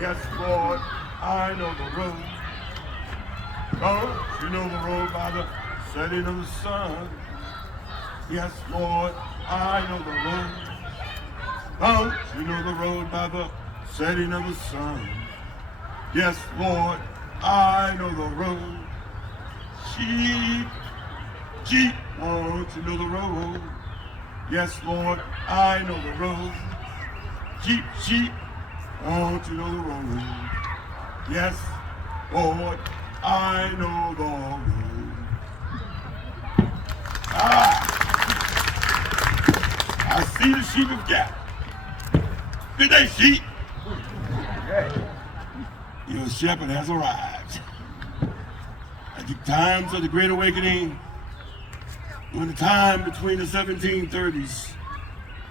Yes, Lord, I know the road. Oh, you know the road by the setting of the sun. Yes, Lord, I know the road. Oh, you know the road by the setting of the sun. Yes, Lord, I know the road. Sheep, sheep, won't you know the road? Yes, Lord, I know the road. Sheep, sheep, won't you know the road? Yes, Lord, I know the road. I see the sheep of Gap. Good day, sheep. Your shepherd has arrived. At the times of the Great Awakening, during the time between the 1730s,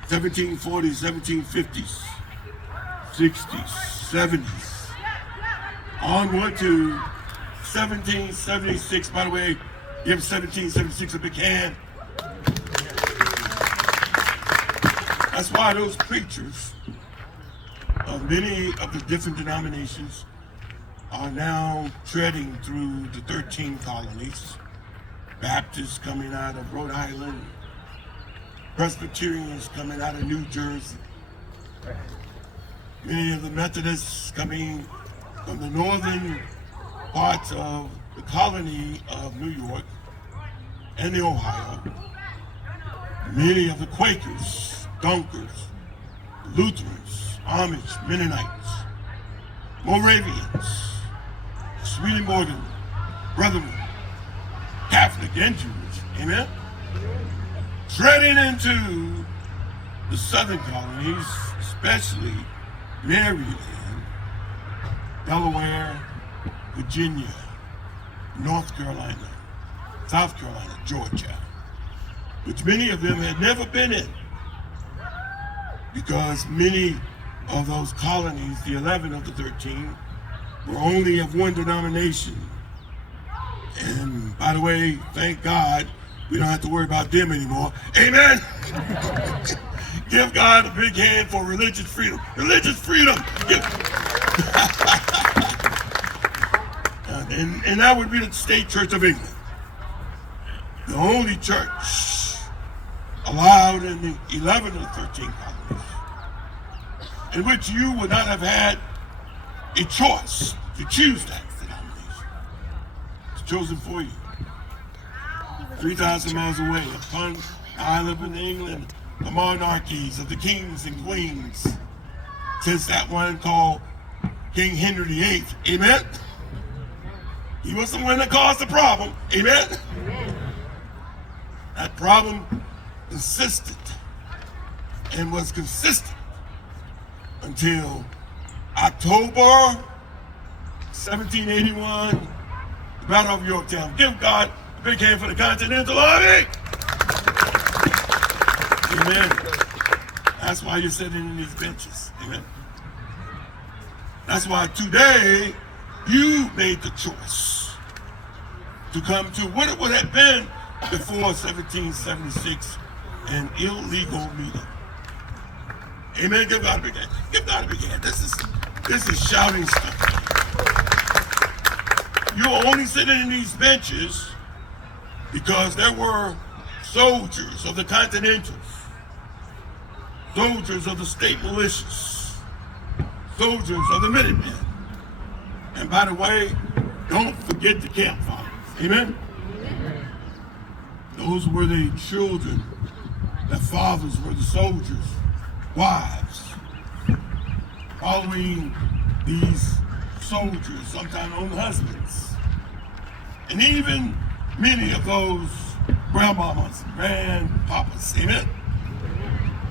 1740s, 1750s, 60s, 70s, onward to 1776. By the way, give 1776 a big hand. That's why those preachers of many of the different denominations are now treading through the 13 colonies. Baptists coming out of Rhode Island, Presbyterians coming out of New Jersey, many of the Methodists coming from the northern parts of the colony of New York and the Ohio, many of the Quakers, Dunkers, Lutherans, Amish, Mennonites, Moravians, Swedenborgian, Brethren, Catholic and Jewish, amen? Treading into the southern colonies, especially Maryland, Delaware, Virginia, North Carolina, South Carolina, Georgia, which many of them had never been in, because many of those colonies, the 11 of the 13, were only of one denomination. And by the way, thank God, we don't have to worry about them anymore. Amen? Give God a big hand for religious freedom. Religious freedom! And that would be the State Church of England. The only church allowed in the 11 of the 13 colonies, in which you would not have had a choice to choose that denomination. It's chosen for you. 3,000 miles away, upon the island of England, the monarchies of the kings and queens, since that one called King Henry VIII, amen? He was the one that caused the problem, amen? That problem persisted and was consistent until October 1781, the Battle of Yorktown. Give God a big hand for the Continental Army. Amen. That's why you're sitting in these benches. Amen. That's why today you made the choice to come to what it would have been before 1776, an illegal meeting. Amen. Give God a big hand. Give God a big hand. This is shouting stuff. You're only sitting in these benches because there were soldiers of the Continentals, soldiers of the state militias, soldiers of the Minutemen. And by the way, don't forget the campfires. Amen? Those were the children. Their fathers were the soldiers, wives, following these soldiers, sometimes own husbands. And even many of those grandmamas, grandpapas, amen?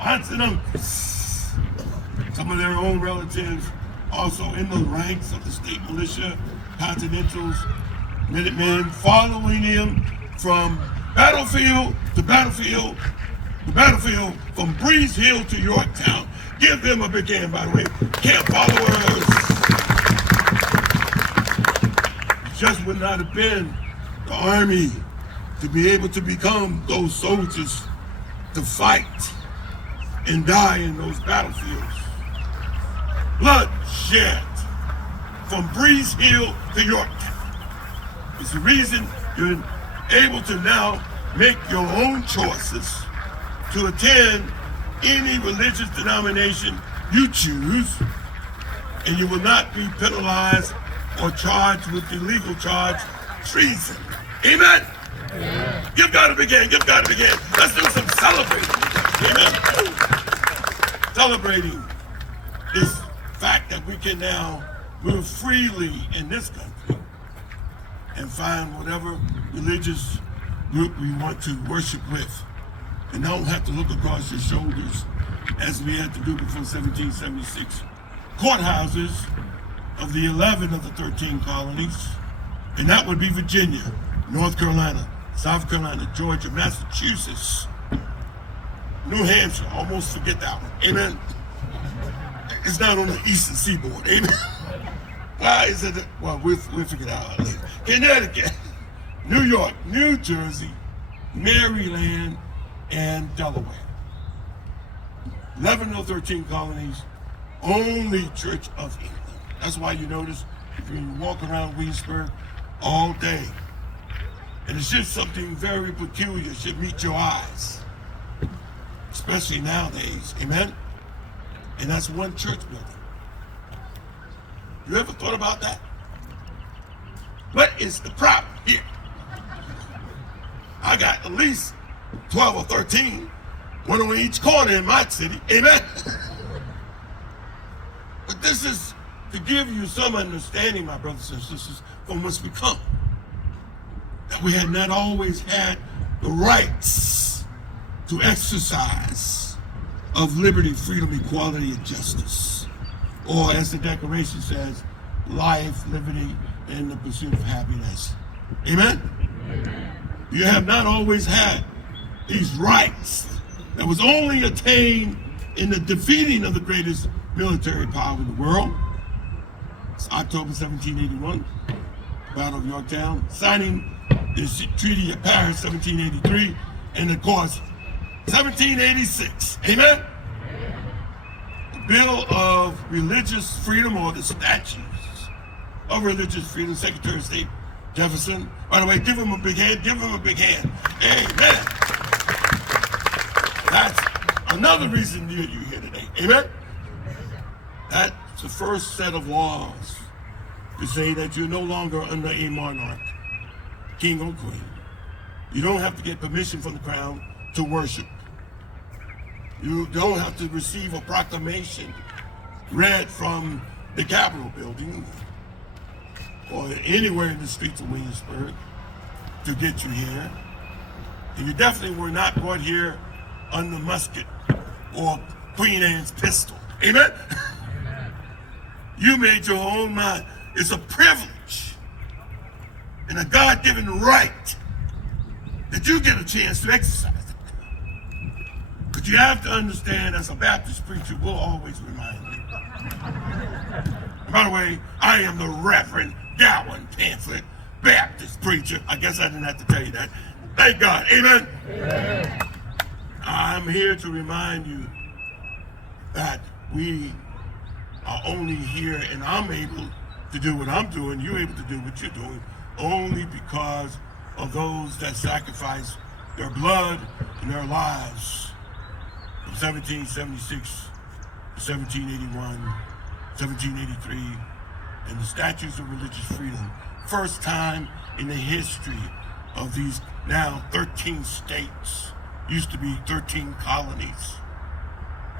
Aunts and uncles, some of their own relatives also in the ranks of the state militia, Continentals, Minutemen, following him from battlefield to battlefield to battlefield, from Breeze Hill to Yorktown. Give them a big hand, by the way. Camp followers. It just would not have been the army to be able to become those soldiers to fight and die in those battlefields. Bloodshed. from Breeze Hill to York. It's the reason you're able to now make your own choices to attend any religious denomination you choose, and you will not be penalized or charged with the legal charge, treason. Amen? Amen. Give God a big hand, give God a big hand. Let's do some celebrating. Amen? Celebrating this fact that we can now move freely in this country and find whatever religious group we want to worship with, and don't have to look across your shoulders as we had to do before 1776. Courthouses of the 11 of the 13 colonies, and that would be Virginia, North Carolina, South Carolina, Georgia, Massachusetts, New Hampshire. Almost forget that one. Amen. It's not on the eastern seaboard. Amen. Why is it? Well, we'll figure it out later. Connecticut, New York, New Jersey, Maryland, and Delaware. 11 of 13 colonies, only Church of England. That's why you notice if you walk around Williamsburg all day, and it's just something very peculiar, should meet your eyes, especially nowadays. Amen? And that's one church building. You ever thought about that? What is the problem here? I got at least 12 or 13, one on each corner in my city. Amen? But this is to give you some understanding, my brothers and sisters, from what's become. That we had not always had the rights to exercise of liberty, freedom, equality, and justice. Or as the Declaration says, life, liberty, and the pursuit of happiness. Amen? Amen. You have not always had these rights that was only attained in the defeating of the greatest military power in the world. It's October 1781, Battle of Yorktown, signing the Treaty of Paris 1783, and of course 1786. Amen? The Bill of Religious Freedom, or the Statutes of Religious Freedom, Secretary of State Jefferson. By the way, give him a big hand, give him a big hand. Amen. That's another reason you're here today. Amen? That's the first set of laws to say that you're no longer under a monarch, king or queen. You don't have to get permission from the crown to worship. You don't have to receive a proclamation read from the Capitol building or anywhere in the streets of Williamsburg to get you here. And you definitely were not brought here under musket or Queen Anne's pistol. Amen? You made your own mind. It's a privilege and a God-given right that you get a chance to exercise it. But you have to understand, as a Baptist preacher will always remind you. By the way, I am the Reverend Gowan Pamphlet, Baptist preacher. I guess I didn't have to tell you that. Thank God. Amen? Amen. I'm here to remind you that we are only here, and I'm able to do what I'm doing, you're able to do what you're doing, only because of those that sacrificed their blood and their lives from 1776 to 1781, 1783, and the Statutes of Religious Freedom. First time in the history of these now 13 states, used to be 13 colonies.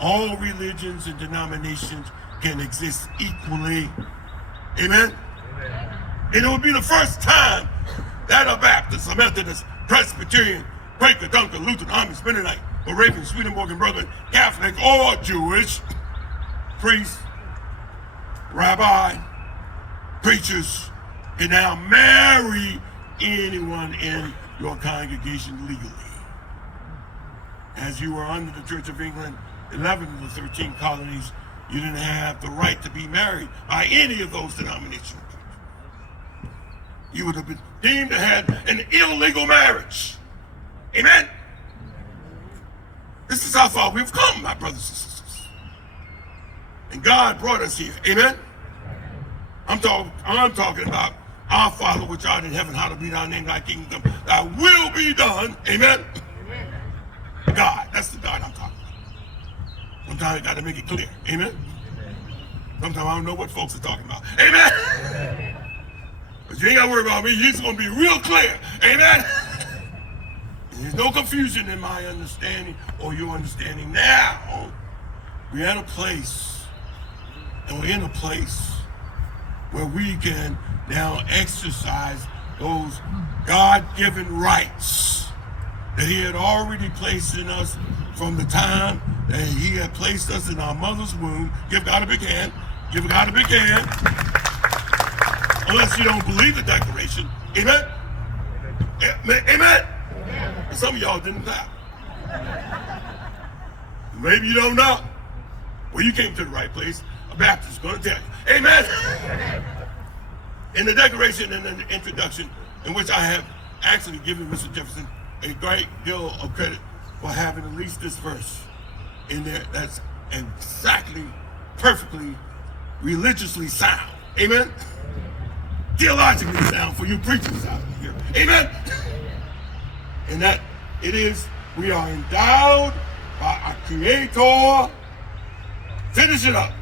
All religions and denominations can exist equally. Amen? Amen. And it would be the first time that a Baptist, a Methodist, Presbyterian, Quaker, Duncan, Lutheran, Amish, Mennonite, Moravian, Swedenborgian Brethren, Catholic, or Jewish priest, rabbi, preachers can now marry anyone in your congregation legally. As you were under the Church of England, 11 of the 13 colonies, you didn't have the right to be married by any of those denominations. You would have been deemed to have an illegal marriage. Amen? This is how far we've come, my brothers and sisters. And God brought us here. Amen? I'm talking about our Father which art in heaven, hallowed be thy name, thy kingdom, thy will be done. Amen? God, that's the God I'm talking about. Sometimes I got to make it clear. Amen? Sometimes I don't know what folks are talking about. Amen? But you ain't got to worry about me. You're going to be real clear. Amen? There's no confusion in my understanding or your understanding now. We're at a place, and we're in a place where we can now exercise those God-given rights that he had already placed in us from the time that he had placed us in our mother's womb. Give God a big hand. Give God a big hand. Unless you don't believe the declaration. Amen? Amen? And some of y'all didn't clap. Maybe you don't know. Well, you came to the right place. A Baptist is going to tell you. Amen? In the declaration and in the introduction, in which I have actually given Mr. Jefferson a great deal of credit for having at least this verse in there that's exactly, perfectly, religiously sound. Amen? Theologically sound for you preachers out here. Amen? And that it is, we are endowed by our Creator, finish it up,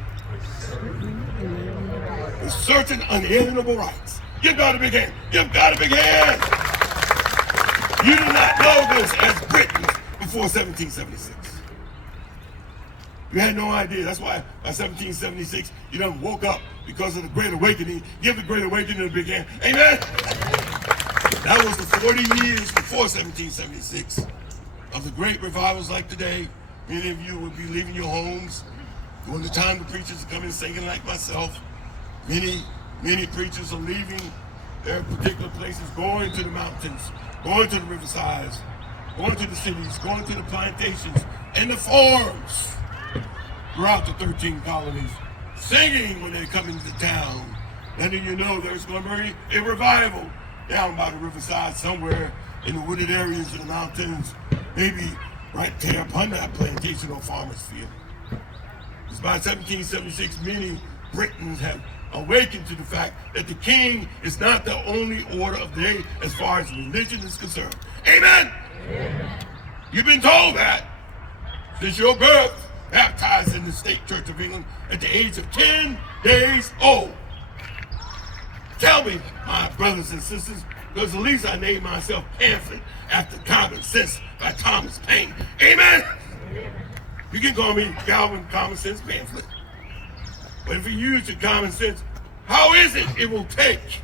with certain unalienable rights. Give God a big hand. Give God a big hand. You did not know this as Britons before 1776. You had no idea. That's why by 1776, you done woke up because of the Great Awakening. Give the Great Awakening a big hand. Amen? That was the 40 years before 1776 of the great revivals like today. Many of you will be leaving your homes during the time the preachers are coming singing like myself. Many preachers are leaving their particular places, going to the mountains, going to the riversides, going to the cities, going to the plantations and the farms throughout the 13 colonies, singing when they come into town, letting you know there's going to be a revival down by the riverside somewhere in the wooded areas of the mountains, maybe right there upon that plantation or farmer's field. Because by 1776, many Britons have awakened to the fact that the king is not the only order of the day as far as religion is concerned. Amen? You've been told that since your birth, baptized in the State Church of England at the age of 10 days old. Tell me, my brothers and sisters, because at least I named myself Pamphlet after Common Sense by Thomas Paine. Amen? You can call me Gowan Common Sense Pamphlet. But if you use your common sense, how is it will take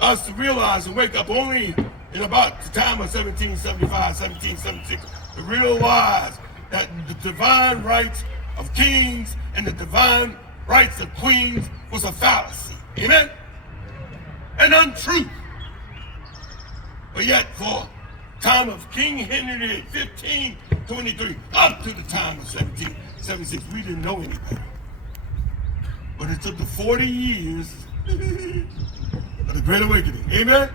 us to realize and wake up only in about the time of 1775, 1776, to realize that the divine rights of kings and the divine rights of queens was a fallacy. Amen? An untruth. But yet for time of King Henry VIII, 1523, up to the time of 1776, we didn't know any better. But it took the 40 years of the Great Awakening. Amen?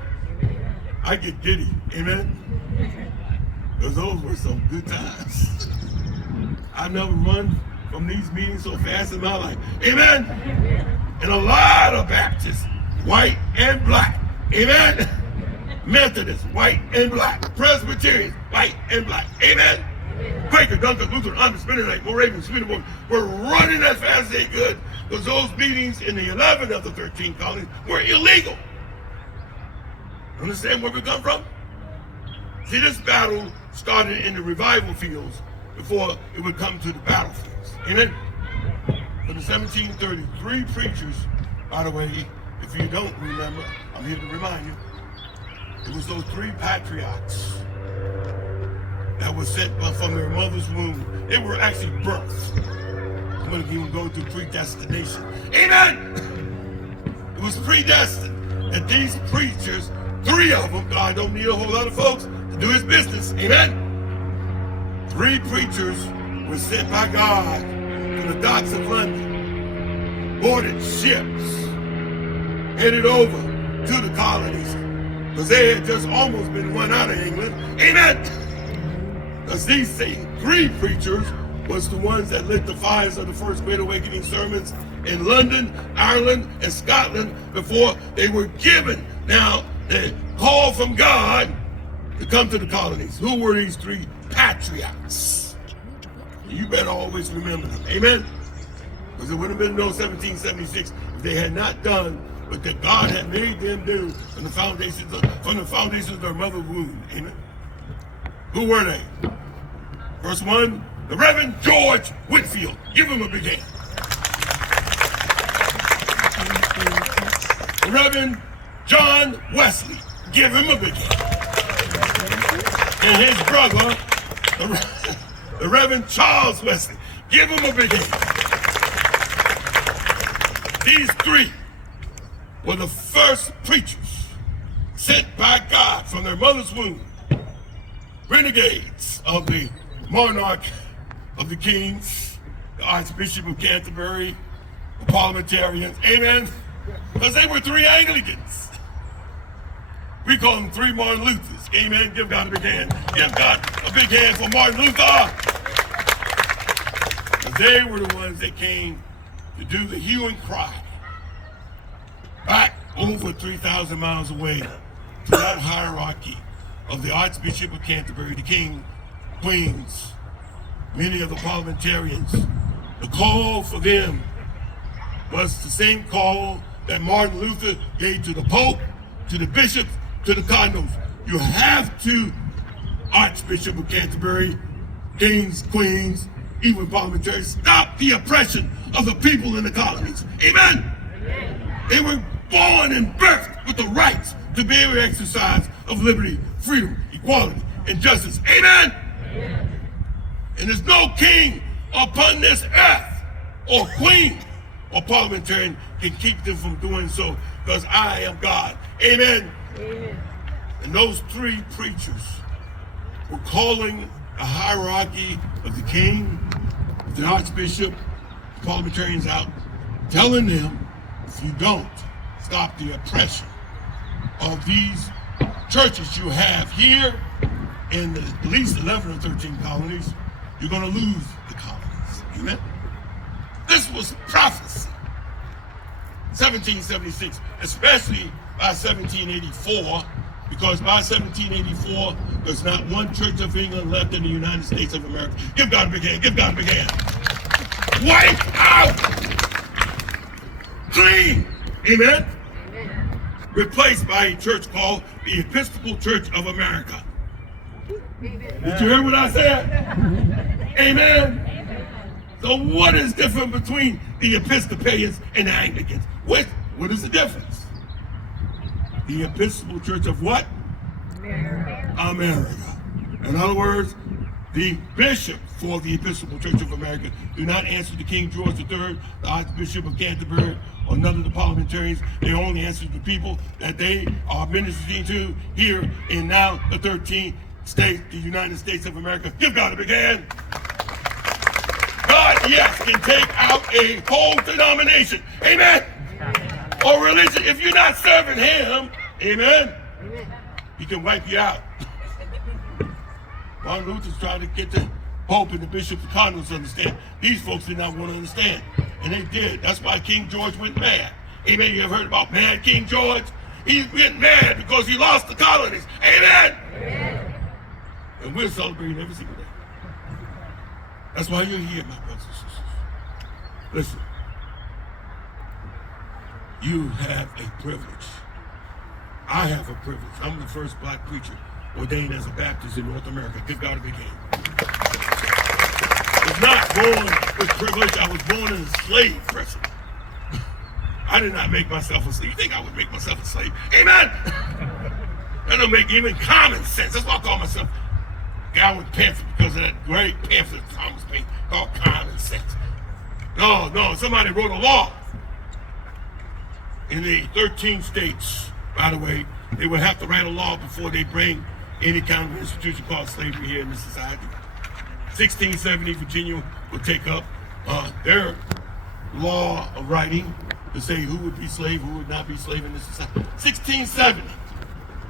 I get giddy. Amen? Because those were some good times. I've never run from these meetings so fast in my life. Amen? And a lot of Baptists, white and black. Amen? Methodists, white and black. Presbyterians, white and black. Amen? Quaker, Duncan, Lutheran, Amish, Mennonite, Moravian, Swedenborg were running as fast as they could because those meetings in the 11 of the 13 colonies were illegal. Understand where we come from? See, this battle started in the revival fields before it would come to the battlefields. Amen? For the 1733 preachers, by the way, if you don't remember, I'm here to remind you, it was those three patriarchs that were sent from their mother's womb. They were actually birthed. I'm going to even go through predestination. Amen? It was predestined that these preachers, three of them, God don't need a whole lot of folks to do his business. Amen? Three preachers were sent by God to the docks of London, boarded ships, headed over to the colonies, because they had just almost been run out of England. Amen? Because these same three preachers was the ones that lit the fires of the first Great Awakening sermons in London, Ireland, and Scotland before they were given. Now, the call from God to come to the colonies. Who were these three patriarchs? You better always remember them. Amen? Because it would have been no 1776 if they had not done what that God had made them do from the foundations of their mother's womb. Amen? Who were they? First one, the Reverend George Whitefield. Give him a big hand. The Reverend John Wesley. Give him a big hand. And his brother, the Reverend Charles Wesley. Give him a big hand. These three were the first preachers sent by God from their mother's womb. Renegades of the monarch of the kings, the Archbishop of Canterbury, the parliamentarians, amen? Because they were three Anglicans. We call them three Martin Luthers, amen? Give God a big hand. Give God a big hand for Martin Luther. Because they were the ones that came to do the hue and cry back over 3,000 miles away to that hierarchy of the Archbishop of Canterbury, the king, queens, many of the parliamentarians. The call for them was the same call that Martin Luther gave to the Pope, to the bishops, to the cardinals. You have to, Archbishop of Canterbury, kings, queens, even parliamentarians, stop the oppression of the people in the colonies. Amen? They were born and birthed with the rights to be able to exercise of liberty, freedom, equality, and justice. Amen? And there's no king upon this earth, or queen, or parliamentarian can keep them from doing so, because I am God. Amen? Amen. And those three preachers were calling a hierarchy of the king, the archbishop, the parliamentarians out, telling them, if you don't stop the oppression of these churches you have here in at least 11 or 13 colonies, you're going to lose the colonies. Amen? This was prophecy. 1776, especially by 1784, because by 1784, there's not one Church of England left in the United States of America. Give God a big hand. Give God a big hand. Wiped out. Clean. Amen? Amen. Replaced by a church called the Episcopal Church of America. Amen. Did you hear what I said? Amen. Amen. So what is different between the Episcopalians and the Anglicans? What is the difference? The Episcopal Church of what? America. In other words, the bishop for the Episcopal Church of America do not answer to King George III, the Archbishop of Canterbury, or none of the parliamentarians. They only answer to the people that they are ministering to here in now the 13th state, the United States of America. Give God a big hand. God, yes, can take out a whole denomination. Amen. Or religion. If you're not serving him, amen, he can wipe you out. Martin Luther's trying to get the Pope and the Bishop, the cardinals to understand. These folks did not want to understand. And they did. That's why King George went mad. Amen. You ever heard about mad King George? He went mad because he lost the colonies. Amen. Amen. And we're celebrating every single day. That's why you're here, my brothers and sisters. Listen. You have a privilege. I have a privilege. I'm the first black preacher ordained as a Baptist in North America. Give God a big hand. I was not born with privilege. I was born in a slave prison. I did not make myself a slave. You think I would make myself a slave? Amen? That don't make even common sense. That's why I call myself Gowan Pamphlet, because of that great pamphlet Thomas Paine called Common Sense. No, somebody wrote a law. In the 13 states, by the way, they would have to write a law before they bring any kind of institution called slavery here in this society. 1670, Virginia would take up their law of writing to say who would be slave, who would not be slave in this society. 1670.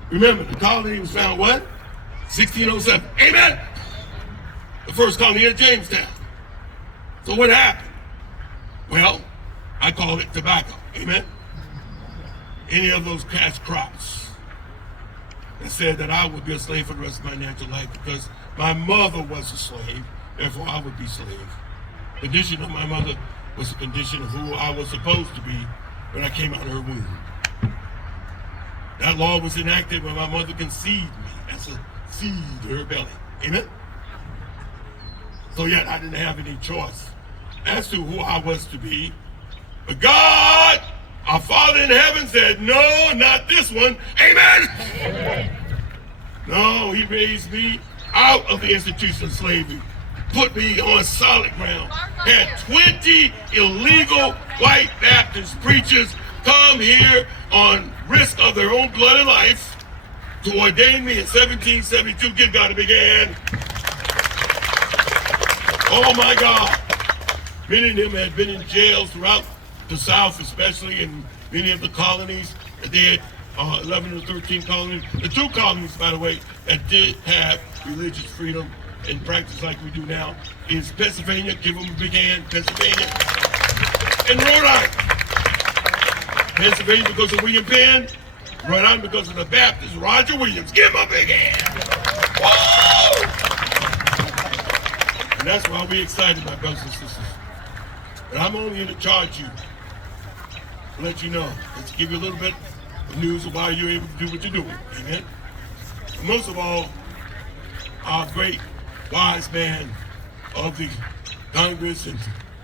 Remember, the colony was found what? 1607. Amen? The first colony at Jamestown. So what happened? Well, I call it tobacco. Amen? Any of those cash crops. And said that I would be a slave for the rest of my natural life because my mother was a slave, therefore I would be slave. The condition of my mother was the condition of who I was supposed to be when I came out of her womb. That law was enacted when my mother conceived me as a seed in her belly. Amen? So yet I didn't have any choice as to who I was to be. But God, our Father in heaven, said, no, not this one. Amen? Amen. No, he raised me out of the institution of slavery, put me on solid ground, had 20 illegal white Baptist preachers come here on risk of their own blood and life to ordain me in 1772. Give God a big hand. Oh my God. Many of them had been in jails throughout the South, especially in many of the colonies. They had 11 or 13 colonies. The 2 colonies, by the way, that did have religious freedom and practice like we do now is Pennsylvania. Give them a big hand. Pennsylvania. And Rhode Island. Pennsylvania because of William Penn. Rhode Island because of the Baptist Roger Williams. Give him a big hand. Whoa! And that's why we're excited, my brothers and sisters. But I'm only here to charge you, to let you know, and to give you a little bit of news of why you're able to do what you're doing. Amen? And most of all, our great wise man of the Congress and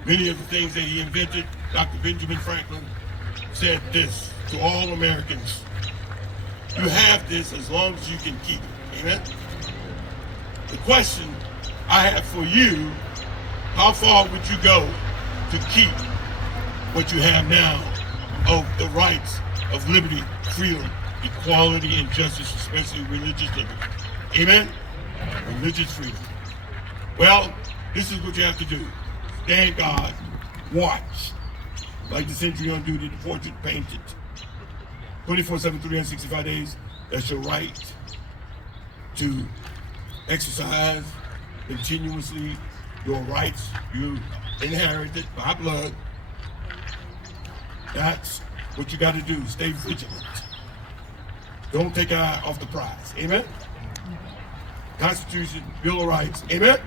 many of the things that he invented, Dr. Benjamin Franklin, said this to all Americans: you have this as long as you can keep it. Amen? The question I have for you, how far would you go to keep what you have now of the rights of liberty, freedom, equality, and justice, especially religious liberty? Amen? Religious freedom. Well, this is what you have to do. Stand guard, watch. Like the sentry on duty, the portrait painted. 24/7, 365 days, that's your right to exercise continuously your rights you inherited by blood. That's what you got to do. Stay vigilant. Don't take your eye off the prize. Amen? Constitution, Bill of Rights. Amen?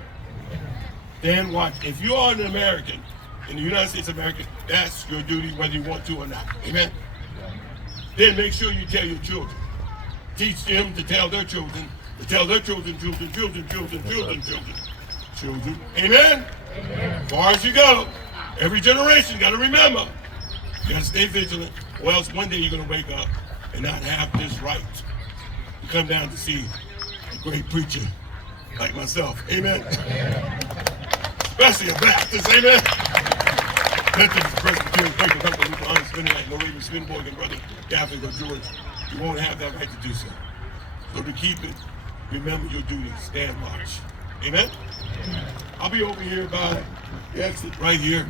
Then watch. If you are an American in the United States of America, that's your duty whether you want to or not. Amen? Then make sure you tell your children. Teach them to tell their children, to tell their children. Amen? As far as you go, every generation, you got to remember, you got to stay vigilant, or else one day you're going to wake up and not have this right to come down to see a great preacher like myself. Amen? Especially a Baptist. Amen? Methodist, Presbyterian, Quaker, Pentecostal, Lutheran, Mennonite, Moravian, Swedenborg, and Brother Catholic or George, you won't have that right to do so. So to keep it, remember your duty. Stand watch. Amen? I'll be over here by the exit right here.